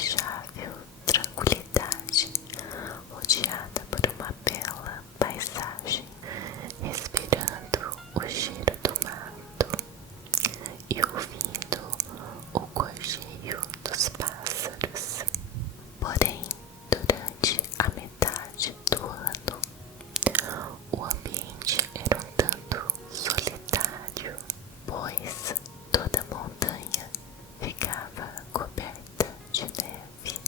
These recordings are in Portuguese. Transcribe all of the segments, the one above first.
invejável tranquilidade, rodeada por uma bela paisagem, respirando o cheiro do mato e ouvindo o gorjeio dos pássaros. Porém, durante a metade do ano, o ambiente era um tanto solitário, pois toda a montanha ficava coberta de neve.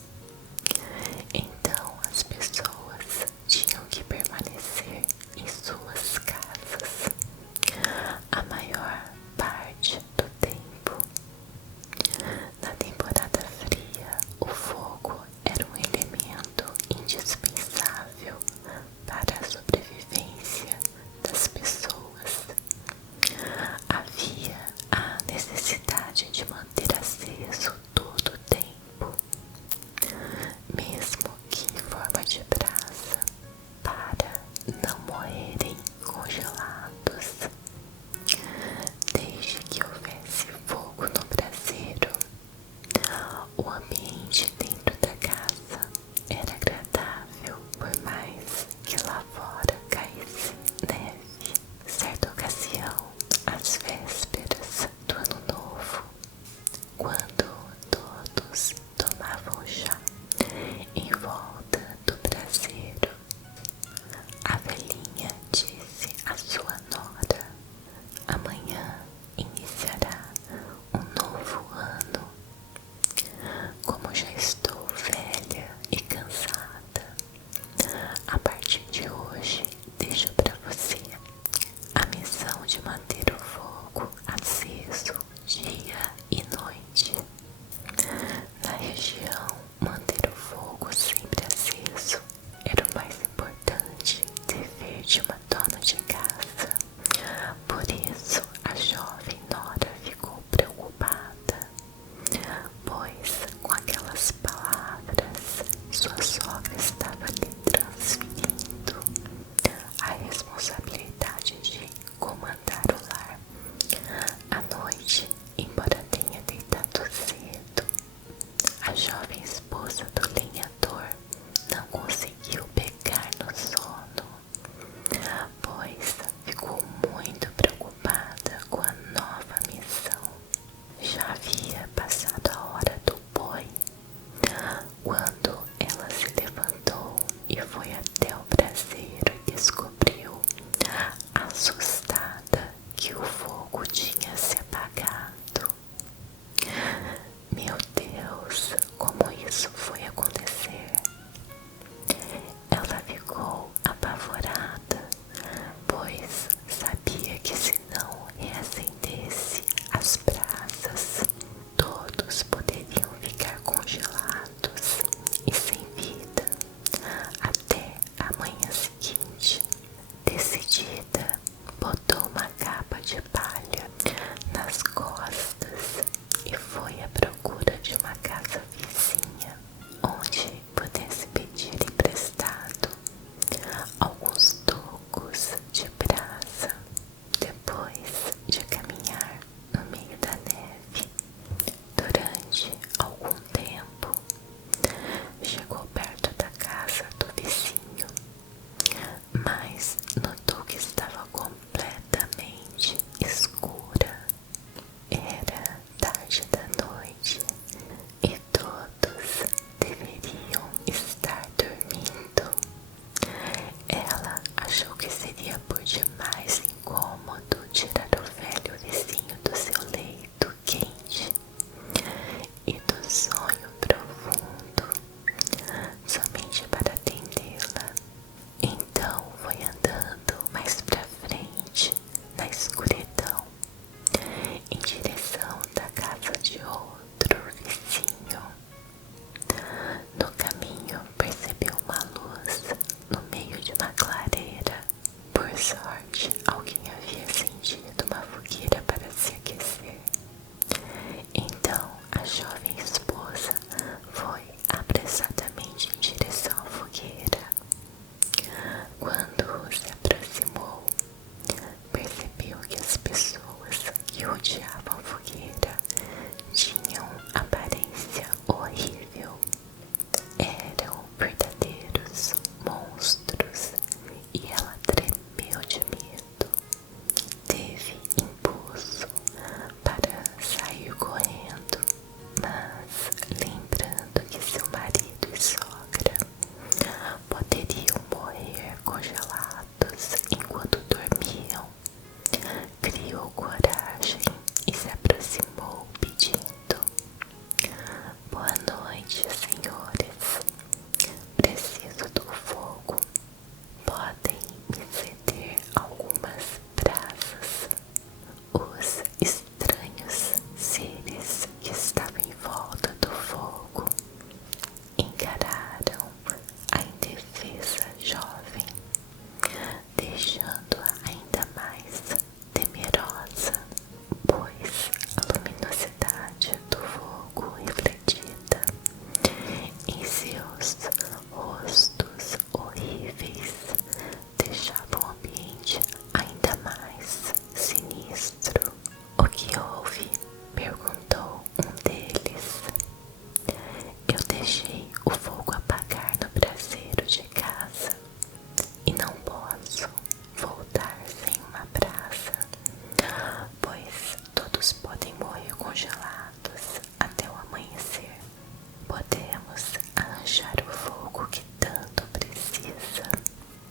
achar o fogo que tanto precisa,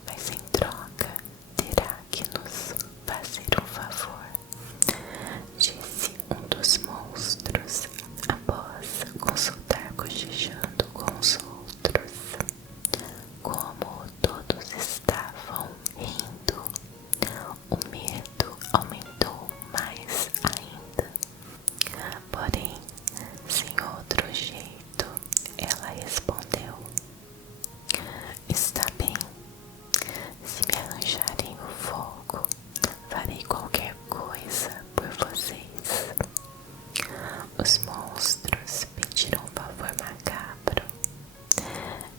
mas em troca terá que nos fazer um favor, disse um dos monstros após consultar cochichando com os outros. Como todos estavam rindo, o medo aumentou mais ainda. Porém, sem outro jeito, ela respondeu: está bem, se me arranjarem o fogo, farei qualquer coisa por vocês. Os monstros pediram um favor macabro.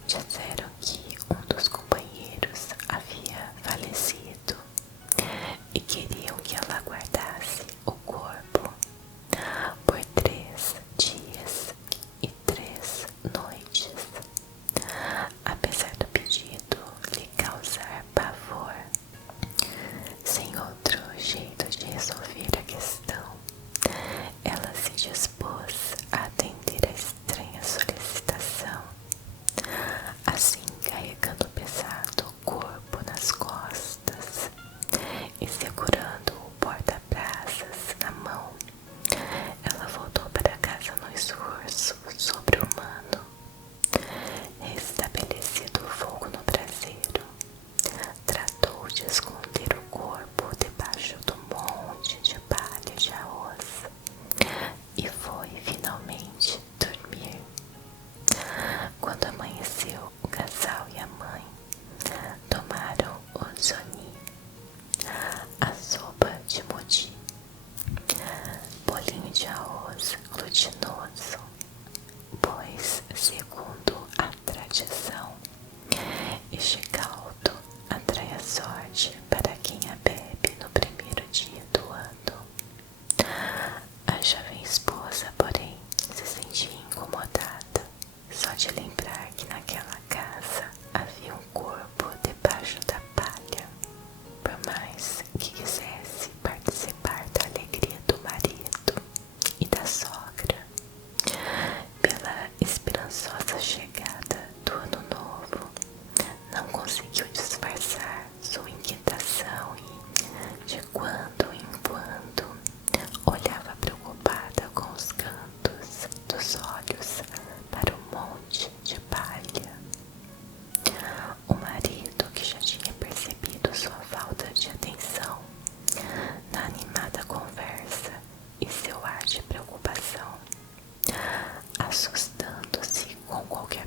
Disseram que um dos companheiros havia falecido e queriam que ela guardasse o corpo por 3 dias e 3 noites. Apesar do pedido lhe causar pavor, sem outro jeito de resolver a questão, ela se dispôs a atender a estranha solicitação. Assim, carregando pesado o corpo nas costas e segurando o porta-brasas na mão, ela voltou para casa no esforço sobre-humano. Restabelecido o fogo no braseiro, tratou de esconder o corpo debaixo do monte de palha de arroz e foi finalmente dormir. Quando amanheceu, o casal e a mãe tomaram o zoni, a sopa de modi, bolinho de arroz glutinoso, pois, segundo a tradição, este caldo atrai a sorte para quem a bebe no primeiro dia do ano. A jovem esposa, porém, se sentia incomodada só de lembrar que naquela casa havia um corpo debaixo da palha. Por mais que quisesse participar da alegria do marido e da sogra, pela esperançosa chegada do ano novo, não conseguiu disfarçar sua inquietação e, de quando em quando, olhava preocupada com os cantos dos olhos para o monte de palha. O marido, que já tinha percebido sua falta de atenção na animada conversa e seu ar de preocupação, assustando-se com qualquer